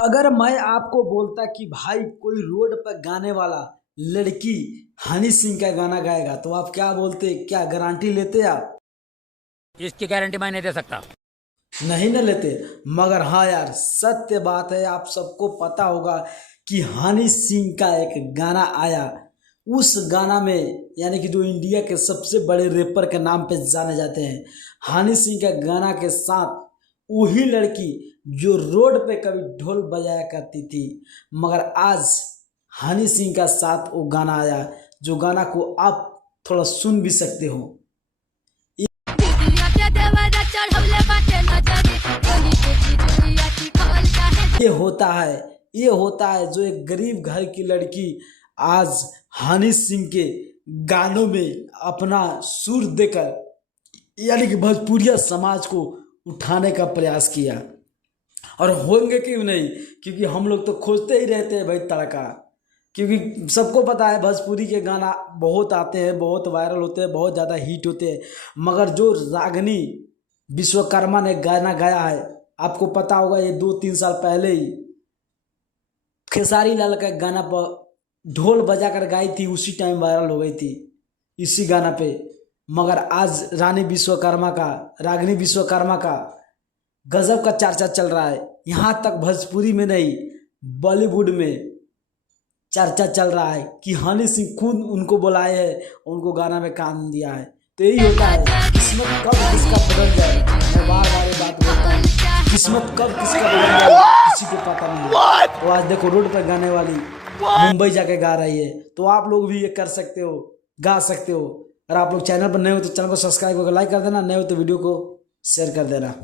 अगर मैं आपको बोलता कि भाई कोई रोड पर गाने वाला लड़की हनी सिंह का गाना गाएगा तो आप क्या बोलते, क्या गारंटी लेते आप? इसकी गारंटी मैं नहीं दे सकता। नहीं ना लेते। मगर हाँ यार, सत्य बात है, आप सबको पता होगा कि हनी सिंह का एक गाना आया। उस गाना में यानी कि जो इंडिया के सबसे बड़े रैपर के नाम पे जाने जाते हैं, हनी सिंह का गाना के साथ वही लड़की जो रोड पे कभी ढोल बजाया करती थी, मगर आज हनी सिंह का साथ वो गाना आया, जो गाना को आप थोड़ा सुन भी सकते हो। ये होता है जो एक गरीब घर की लड़की आज हनी सिंह के गानों में अपना सुर देकर यानी कि भोजपुरिया समाज को उठाने का प्रयास किया। और होंगे क्यों नहीं, क्योंकि हम लोग तो खोजते ही रहते हैं भाई तड़का, क्योंकि सबको पता है भोजपुरी के गाना बहुत आते हैं, बहुत वायरल होते हैं, बहुत ज़्यादा हिट होते हैं। मगर जो रागिनी विश्वकर्मा ने गाना गाया है, आपको पता होगा, ये 2-3 साल पहले ही खेसारी लाल का गाना पर ढोल बजा कर गाई थी, उसी टाइम वायरल हो गई थी इसी गाना पे। मगर आज रागिनी विश्वकर्मा का गजब का चर्चा चल रहा है। यहाँ तक भोजपुरी में नहीं, बॉलीवुड में चर्चा चल रहा है कि हनी सिंह खुद उनको बुलाए है, उनको गाना में काम दिया है। तो यही होता है, किस्मत कब किसका बदल जाए, मैं बार बार ये बात बोलता हूँ, किस्मत कब किसका बदल जाए किसी को पता नहीं। तो आज देखो रोड पर गाने वाली मुंबई जाके गा रही है, तो आप लोग भी ये कर सकते हो, गा सकते हो। अगर आप लोग चैनल पर नए हो तो चैनल को सब्सक्राइब करके लाइक कर देना, नए हो तो वीडियो को शेयर कर देना।